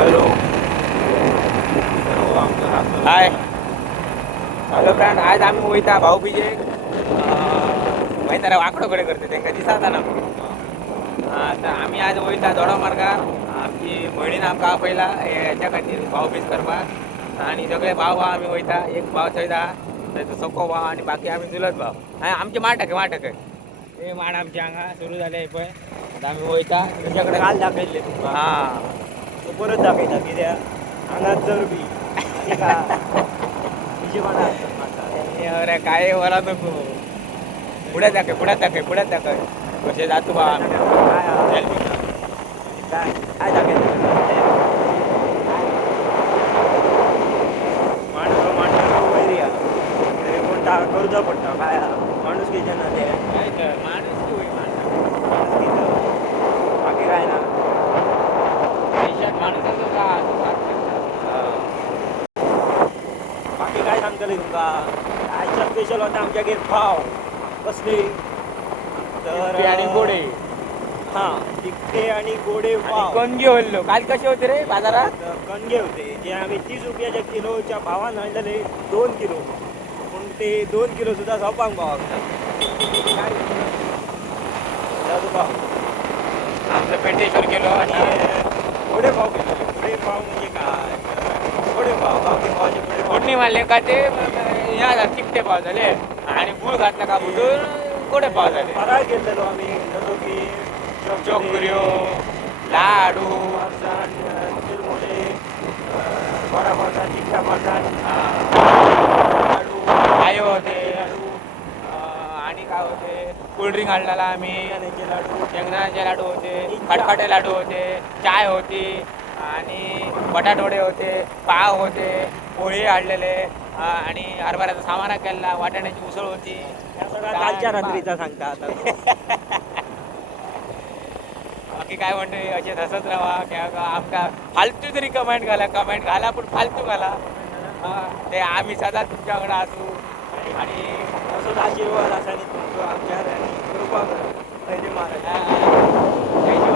Hello hi hello friend. आज आम्ही वयता भाऊबीजे वयतारा वाकडोकडे करते त्यांना दिसता ना. तर आम्ही आज वयता दोडा मार्गार आमची बहिणीन आमकां पहिला याच्या खातीर भाऊबीज करपाक आणि सगळे भाव आम्ही वयता. एक भाव थंयता त्याचा सको भाव आणि बाकी आम्ही चुलत भाव. आमचे माटक हे माड आमच्या हांगा सुरू झाले पळय. आता आम्ही वयता तुमच्याकडे काल दाखयले तुमकां. हां तो परत दाखयता कित्याक हांगाच चरबी हिशोबान अरे काय बोला नको. पुढे दाखय कसे जातो बा आम्ही. काय काय दाखयता माणूस वैरी कोणता करूचा पडटा काय माणूस घ्यायचे ना ते माणूस की होई बाकी काय ना माणसाचं बाकी काय सांगतले तुमका. आजचा स्पेशल होता आमच्याकडे पाव कसले तर आणि गोडे हां तिखटे आणि गोडे पाव. कणगी होल्लो काल कसे होते रे बाजारात. कणगे होते जे आम्ही 30 रुपयाच्या किलोच्या भावान आणलेले 2 किलो. पण ते 2 किलो सुद्धा सोपांक भाव आमचं पेटेश्वर केलो आणि गोडे पाव केले. गोडे पाव म्हणजे काय गोडे पाव बाकी पावचे गोडे पाव फोडणी मारले का ते या तिखटे पाव झाले आणि गुळ घातला का बुटून गोडे पाव झाले. फराळ केलेलो आम्ही जसो की चोकऱ्यो लाडू चिरमुरे बडा मसाला तिखटा मसाला लाडू काय होते आणि काय होते कोल्ड्रिंक आणलेला आम्ही. लाडू शेंगदाण्याचे लाडू होते, खटखटे लाडू होते, चाय होती आणि बटाटवडे होते, पाव होते, पोळी आणलेले आणि हरभऱ्याचा सामाना केला, वाटाण्याची उसळ होती. या सगळ्या कालच्या रात्रीचा सांगता आता. बाकी काय म्हणते असे हसत राहा किंवा आमका फालतू तरी कमेंट घाला पण फालतू घाला. ते आम्ही सदा तुमच्याकडे असू आणि असंच आशीर्वाद असा तुमचं आमच्या कृपा पहिले महाराज. जय शिवाजी.